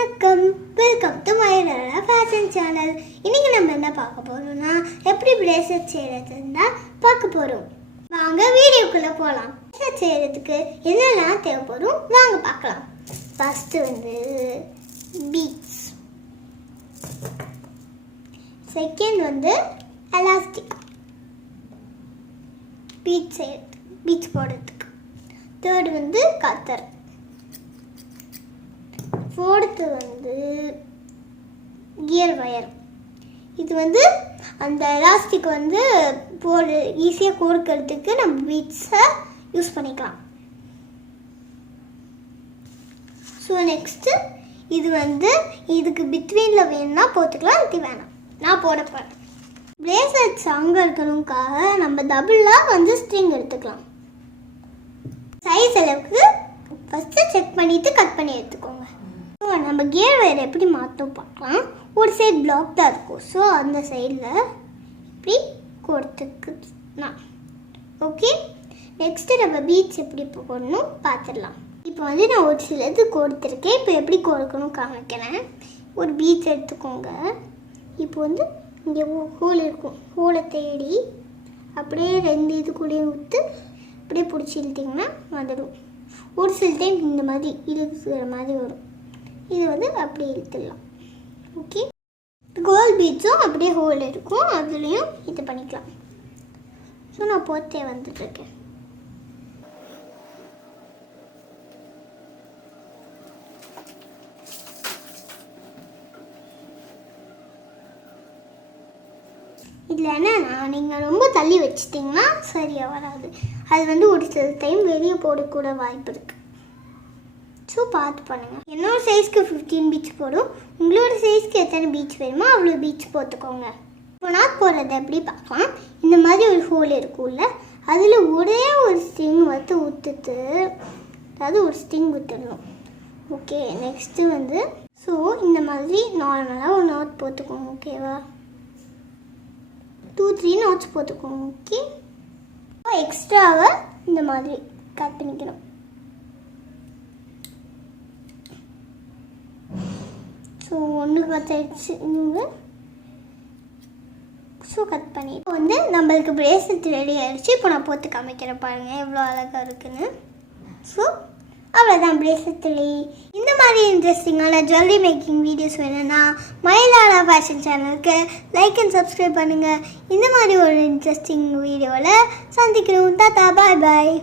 வணக்கம், welcome to மயிலாடா fashion channel. இன்னைக்கு நம்ம என்ன பார்க்க போறோம்னா எப்படி பிரேஸ்லெட் செய்யறதுன்னா பார்க்க போறோம். வாங்க வீடியோக்குள்ள போகலாம். பிரேஸ்லெட் செய்யறதுக்கு என்னெல்லாம் தேவைப்படும் வாங்க பார்க்கலாம். First beads, second elastic beads போடுறதுக்கு, third cutter, fourth gear wire. இது அந்த எலாஸ்டிக் போடு ஈஸியாக கோர்க்கிறதுக்கு நம்ம பீட்ஸை யூஸ் பண்ணிக்கலாம். ஸோ நெக்ஸ்ட்டு இது இதுக்கு பிட்வீனில் வேணும்னா போட்டுக்கலாம், இது வேணாம், நான் போட போகிறேன். பிரேஸ்லெட் ஸ்ட்ராங்காக இருக்கணுக்காக நம்ம டபுளாக ஸ்ட்ரிங் எடுத்துக்கலாம். சைஸ் அளவுக்கு ஃபஸ்ட்டு செக் பண்ணிவிட்டு கட் பண்ணி எடுத்துக்கோங்க. ஸோ நம்ம கியர் வயர் எப்படி மாற்றோம் பார்க்கலாம். ஒரு சைடு பிளாக் தான் இருக்கும், ஸோ அந்த சைடில் இப்படி கொடுத்துக்கலாம். ஓகே, நெக்ஸ்ட்டு நம்ம பீட்ஸ் எப்படி போடணும் பார்த்துடலாம். இப்போ நான் ஒரு சிலது கொடுத்துருக்கேன். இப்போ எப்படி கொடுக்கணும் காமிக்கிறேன். ஒரு பீட்ஸ் எடுத்துக்கோங்க. இப்போ இங்கே ஹோல் இருக்கும், ஹோலை தேடி அப்படியே ரெண்டு இதுக்குள்ளேயே விட்டு அப்படியே பிடிச்சி இழுத்திங்கன்னா வந்துடும். ஒரு சில டைம் இந்த மாதிரி இழுக்கிற மாதிரி வரும். இது அப்படியே இழுத்துடலாம். ஓகே, கோல்ட் பீட்ஸும் அப்படியே ஹோல் இருக்கும், அதுலேயும் இது பண்ணிக்கலாம். ஸோ நான் போத்தே வந்துட்டுருக்கேன். இதில் என்னன்னா நீங்கள் ரொம்ப தள்ளி வச்சிட்டிங்கன்னா சரியாக வராது. அது ஒரு சில டைம் வெளியே போடக்கூட வாய்ப்பு இருக்குது. ஸோ பார்த்து பண்ணுங்கள். என்னோட சைஸ்க்கு 15 பீட்ஸ் போடும். உங்களோட சைஸ்க்கு எத்தனை பீட்ஸ் வேணுமோ அவ்வளோ பீட்ஸ் போட்டுக்கோங்க. இப்போ நாட் போடுறது எப்படி பார்க்கலாம். இந்த மாதிரி ஒரு ஹோல் இருக்கும்ல, அதில் ஒரே ஒரு ஸ்ட்ரிங் ஊற்றுட்டு, அதாவது ஒரு ஸ்ட்ரிங் விட்டுடணும். ஓகே, நெக்ஸ்ட்டு ஸோ இந்த மாதிரி நார்மலாக ஒரு நாட் போட்டுக்கோங்க. ஓகேவா, 2-3 நாட்ஸ் போட்டுக்கோங்க. ஓகே, எக்ஸ்ட்ராவை இந்த மாதிரி கட் பண்ணிக்கணும். ஸோ ஒன்று கத்தாயிடுச்சு, இன்னொன்று ஸோ கட் பண்ணி இப்போ நம்மளுக்கு பிரேஸ்லெட் ரெடி ஆகிடுச்சு. இப்போ நான் போட்டு காமிக்கிறேன் பாருங்கள் எவ்வளோ அழகாக இருக்குன்னு. ஸோ அவ்வளோதான், பிரேஸ்லெட் ரெடி. இந்த மாதிரி இன்ட்ரெஸ்டிங்கான ஜுவல்லரி மேக்கிங் வீடியோஸ் வேணும்னா மயிலாடா ஃபேஷன் சேனலுக்கு லைக் அண்ட் சப்ஸ்கிரைப் பண்ணுங்கள். இந்த மாதிரி ஒரு இன்ட்ரெஸ்டிங் வீடியோவில் சந்திக்கிறோம். டாடா, பாய் பாய்.